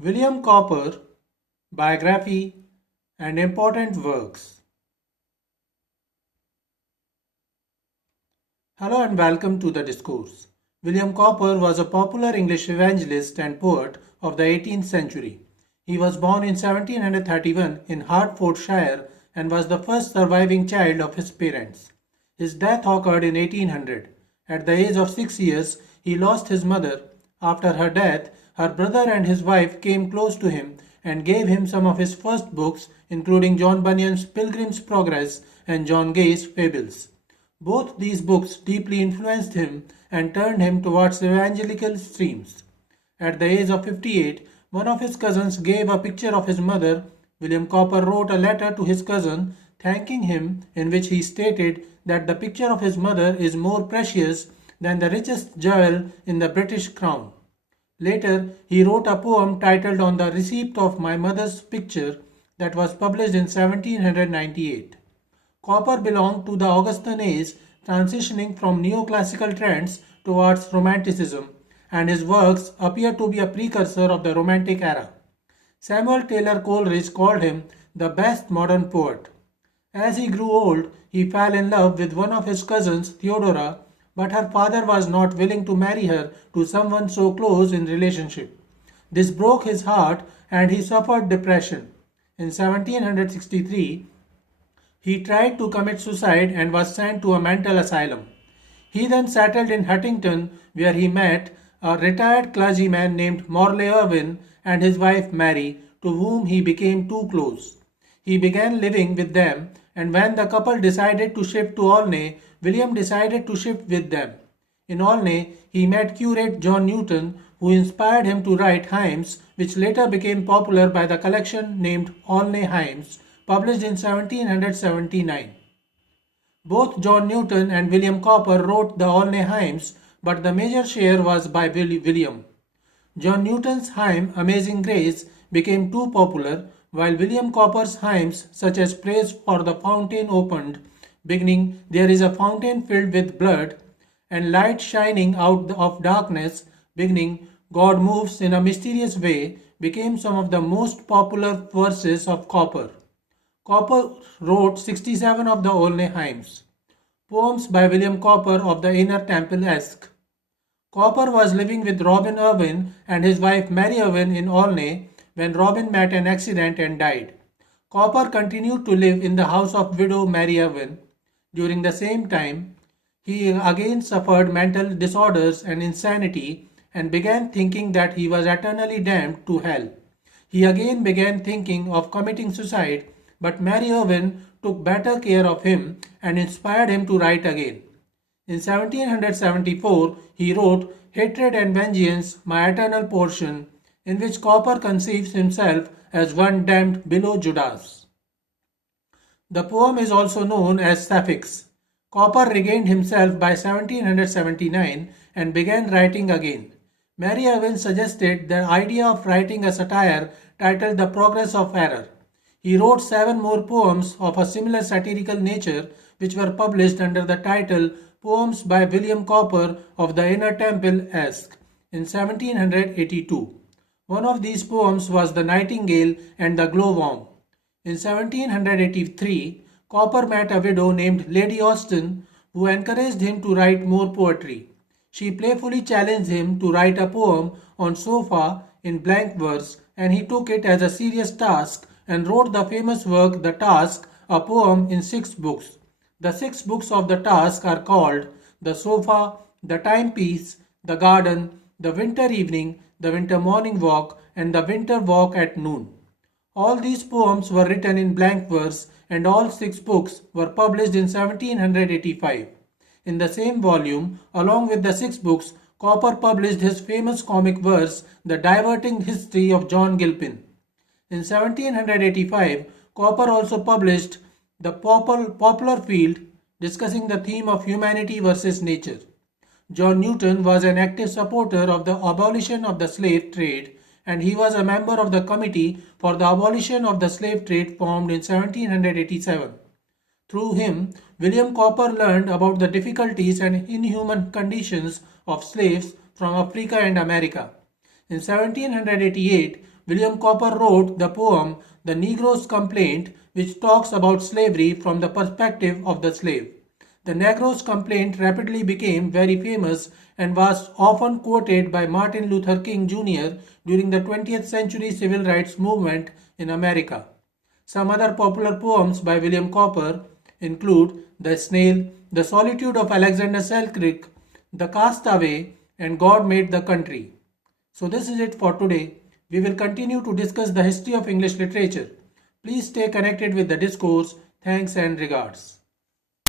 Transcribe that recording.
William Cowper, Biography, and Important Works. Hello and welcome to the discourse. William Cowper was a popular English evangelist and poet of the 18th century. He was born in 1731 in Hertfordshire and was the first surviving child of his parents. His death occurred in 1800. At the age of 6 years, he lost his mother. After her death, her brother and his wife came close to him and gave him some of his first books, including John Bunyan's Pilgrim's Progress and John Gay's Fables. Both these books deeply influenced him and turned him towards evangelical streams. At the age of 58, one of his cousins gave a picture of his mother. William Cowper wrote a letter to his cousin thanking him, in which he stated that the picture of his mother is more precious than the richest jewel in the British crown. Later, he wrote a poem titled On the Receipt of My Mother's Picture that was published in 1798. Cowper belonged to the Augustan age, transitioning from neoclassical trends towards Romanticism, and his works appear to be a precursor of the Romantic era. Samuel Taylor Coleridge called him the best modern poet. As he grew old, he fell in love with one of his cousins, Theodora, but her father was not willing to marry her to someone so close in relationship. This broke his heart and he suffered depression. In 1763, he tried to commit suicide and was sent to a mental asylum. He then settled in Huntington, where he met a retired clergyman named Morley Irwin and his wife Mary, to whom he became too close. He began living with them, and when the couple decided to shift to Olney, William decided to shift with them. In Olney, he met curate John Newton, who inspired him to write hymns, which later became popular by the collection named Olney Hymns, published in 1779. Both John Newton and William Cowper wrote the Olney hymns, but the major share was by William. John Newton's hymn Amazing Grace became too popular, while William Cowper's hymns such as Praise for the Fountain Opened, beginning There is a fountain filled with blood, and Light shining out of darkness, beginning God moves in a mysterious way, became some of the most popular verses of Cowper. Cowper wrote 67 of the Olney hymns. Poems by William Cowper of the Inner Temple-esque. Cowper was living with Robin Irwin and his wife Mary Irwin in Olney when Robin met an accident and died. Cowper continued to live in the house of widow Mary Irwin. During the same time, he again suffered mental disorders and insanity and began thinking that he was eternally damned to hell. He again began thinking of committing suicide, but Mary Irwin took better care of him and inspired him to write again. In 1774, he wrote Hatred and Vengeance, My Eternal Portion, in which Cowper conceives himself as one damned below Judas. The poem is also known as Sapphics. Cowper regained himself by 1779 and began writing again. Mary Irwin suggested the idea of writing a satire titled The Progress of Error. He wrote 7 more poems of a similar satirical nature, which were published under the title Poems by William Cowper of the Inner Temple-esque in 1782. One of these poems was The Nightingale and the Glowworm. In 1783, Cowper met a widow named Lady Austen, who encouraged him to write more poetry. She playfully challenged him to write a poem on sofa in blank verse, and he took it as a serious task and wrote the famous work The Task, a poem in 6 books. The 6 books of The Task are called The Sofa, The Timepiece, The Garden, The Winter Evening, The Winter Morning Walk, and The Winter Walk at Noon. All these poems were written in blank verse, and all 6 books were published in 1785. In the same volume, along with the 6 books, Cowper published his famous comic verse, The Diverting History of John Gilpin. In 1785, Cowper also published The Popular Field, discussing the theme of humanity versus nature. John Newton was an active supporter of the abolition of the slave trade, and he was a member of the Committee for the Abolition of the Slave Trade formed in 1787. Through him, William Cowper learned about the difficulties and inhuman conditions of slaves from Africa and America. In 1788, William Cowper wrote the poem The Negro's Complaint, which talks about slavery from the perspective of the slave. The Negro's Complaint rapidly became very famous and was often quoted by Martin Luther King Jr. during the 20th century civil rights movement in America. Some other popular poems by William Cowper include The Snail, The Solitude of Alexander Selkirk, The Castaway, and God Made the Country. So this is it for today. We will continue to discuss the history of English literature. Please stay connected with the discourse. Thanks and regards.